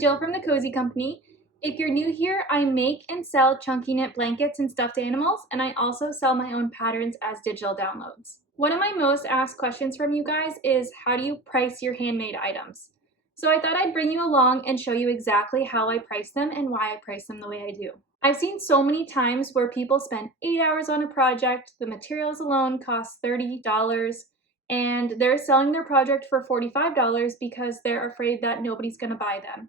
Jill from the Cozy Company. If you're new here, I make and sell chunky knit blankets and stuffed animals, and I also sell my own patterns as digital downloads. One of my most asked questions from you guys is, how do you price your handmade items? So I thought I'd bring you along and show you exactly how I price them and why I price them the way I do. I've seen so many times where people spend 8 hours on a project, the materials alone cost $30, and they're selling their project for $45 because they're afraid that nobody's going to buy them.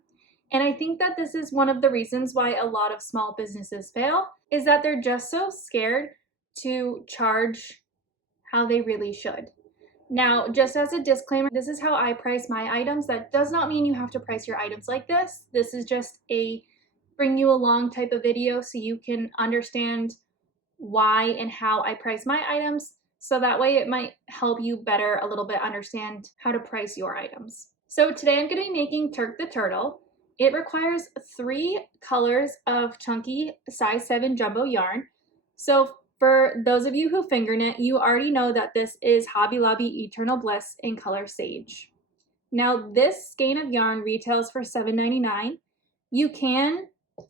And I think that this is one of the reasons why a lot of small businesses fail, is that they're just so scared to charge how they really should. Now, just as a disclaimer, this is how I price my items. That does not mean you have to price your items like this. This is just a bring you along type of video so you can understand why and how I price my items. So that way it might help you better a little bit understand how to price your items. So today I'm going to be making Turk the Turtle. It requires 3 colors of chunky size 7 jumbo yarn. So for those of you who finger knit, you already know that this is Hobby Lobby Eternal Bliss in color Sage. Now this skein of yarn retails for $7.99. You can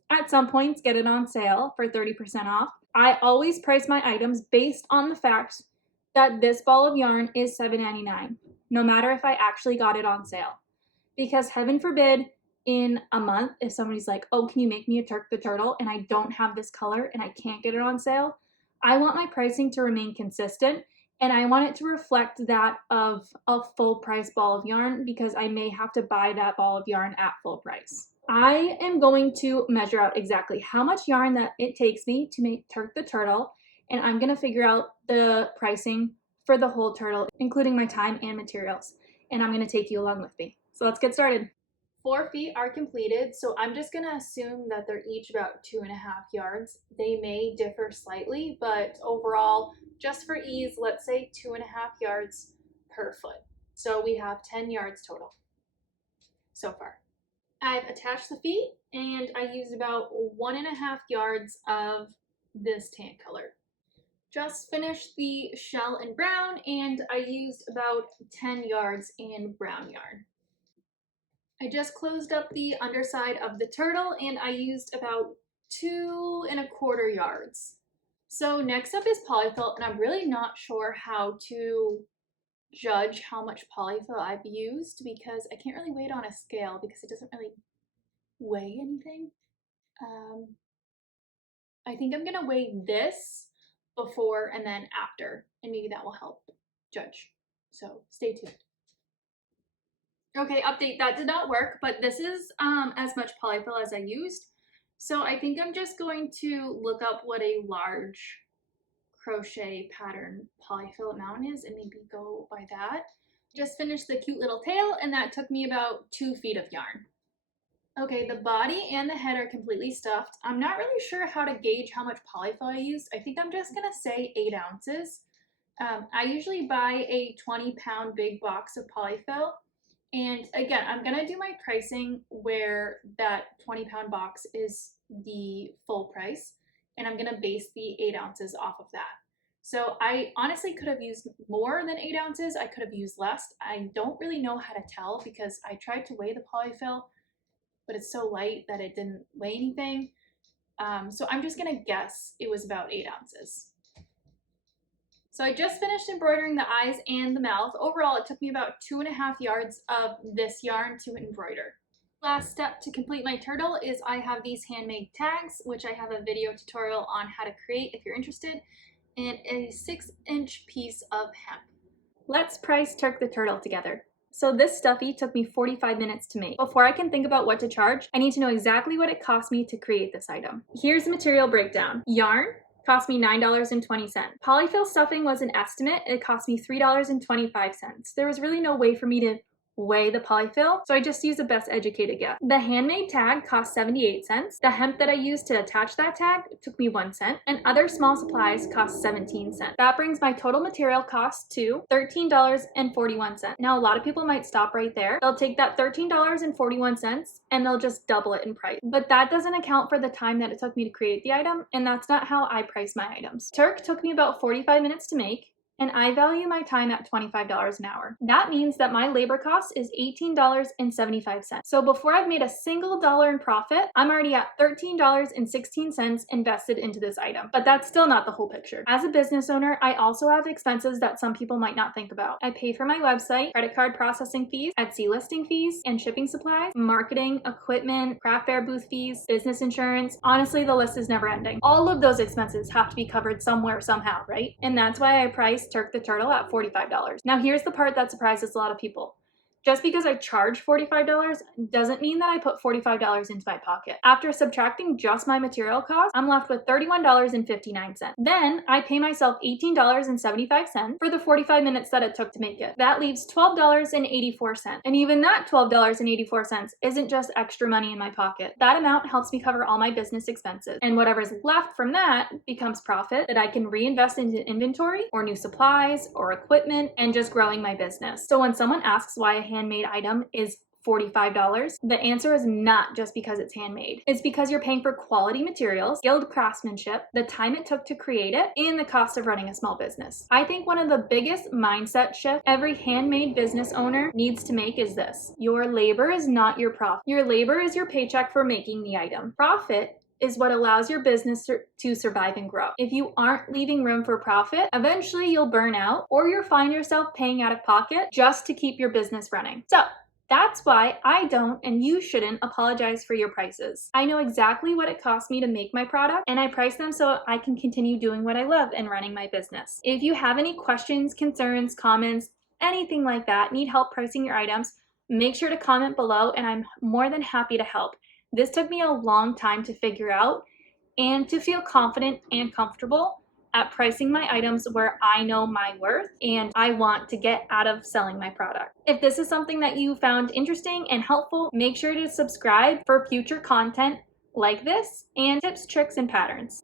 at some points get it on sale for 30% off. I always price my items based on the fact that this ball of yarn is $7.99, no matter if I actually got it on sale. Because heaven forbid, in a month, if somebody's like, oh, can you make me a Turk the Turtle, and I don't have this color and I can't get it on sale, I want my pricing to remain consistent, and I want it to reflect that of a full price ball of yarn, because I may have to buy that ball of yarn at full price. I am going to measure out exactly how much yarn that it takes me to make Turk the Turtle, and I'm going to figure out the pricing for the whole turtle, including my time and materials, and I'm going to take you along with me. So let's get started. 4 feet are completed, so I'm just going to assume that they're each about 2.5 yards. They may differ slightly, but overall, just for ease, let's say 2.5 yards per foot. So we have 10 yards total so far. I've attached the feet, and I used about 1.5 yards of this tan color. Just finished the shell in brown, and I used about 10 yards in brown yarn. I just closed up the underside of the turtle, and I used about 2.25 yards. So next up is polyfill, and I'm really not sure how to judge how much polyfill I've used because I can't really weigh it on a scale because it doesn't really weigh anything. I think I'm gonna weigh this before and then after, and maybe that will help judge. So stay tuned. Okay, update, that did not work, but this is as much polyfill as I used. So I think I'm just going to look up what a large crochet pattern polyfill amount is and maybe go by that. Just finished the cute little tail, and that took me about 2 feet of yarn. Okay, the body and the head are completely stuffed. I'm not really sure how to gauge how much polyfill I used. I think I'm just gonna say 8 ounces. I usually buy a 20-pound big box of polyfill. And again, I'm gonna do my pricing where that 20-pound box is the full price, and I'm gonna base the 8 ounces off of that. So I honestly could have used more than 8 ounces. I could have used less. I don't really know how to tell because I tried to weigh the polyfill, but it's so light that it didn't weigh anything. So I'm just gonna guess it was about 8 ounces. So I just finished embroidering the eyes and the mouth. Overall, it took me about 2.5 yards of this yarn to embroider. Last step to complete my turtle is I have these handmade tags, which I have a video tutorial on how to create if you're interested, and a 6-inch piece of hemp. Let's price Turk the Turtle together. So this stuffy took me 45 minutes to make. Before I can think about what to charge, I need to know exactly what it cost me to create this item. Here's the material breakdown. Yarn cost me $9.20. Polyfill stuffing was an estimate. It cost me $3.25. There was really no way for me to weigh the polyfill, so I just used the best educated guess. The handmade tag cost 78 cents. The hemp that I used to attach that tag took me 1 cent, and other small supplies cost 17 cents. That brings my total material cost to $13.41. Now, a lot of people might stop right there. They'll take that $13.41 and they'll just double it in price. But that doesn't account for the time that it took me to create the item, and that's not how I price my items. Turk took me about 45 minutes to make, and I value my time at $25 an hour. That means that my labor cost is $18.75. So before I've made a single dollar in profit, I'm already at $13.16 invested into this item. But that's still not the whole picture. As a business owner, I also have expenses that some people might not think about. I pay for my website, credit card processing fees, Etsy listing fees, and shipping supplies, marketing, equipment, craft fair booth fees, business insurance. Honestly, the list is never ending. All of those expenses have to be covered somewhere, somehow, right? And that's why I priced Turk the Turtle at $45. Now here's the part that surprises a lot of people. Just because I charge $45 doesn't mean that I put $45 into my pocket. After subtracting just my material cost, I'm left with $31.59. Then I pay myself $18.75 for the 45 minutes that it took to make it. That leaves $12.84. And even that $12.84 isn't just extra money in my pocket. That amount helps me cover all my business expenses. And whatever's left from that becomes profit that I can reinvest into inventory or new supplies or equipment and just growing my business. So when someone asks why a handmade item is $45, the answer is not just because it's handmade. It's because you're paying for quality materials, skilled craftsmanship, the time it took to create it, and the cost of running a small business. I think one of the biggest mindset shifts every handmade business owner needs to make is this: your labor is not your profit. Your labor is your paycheck for making the item. Profit is what allows your business to survive and grow. If you aren't leaving room for profit, eventually you'll burn out or you'll find yourself paying out of pocket just to keep your business running. So that's why I don't, and you shouldn't, apologize for your prices. I know exactly what it costs me to make my product, and I price them so I can continue doing what I love and running my business. If you have any questions, concerns, comments, anything like that, need help pricing your items, make sure to comment below and I'm more than happy to help. This took me a long time to figure out and to feel confident and comfortable at pricing my items where I know my worth and I want to get out of selling my product. If this is something that you found interesting and helpful, make sure to subscribe for future content like this and tips, tricks, and patterns.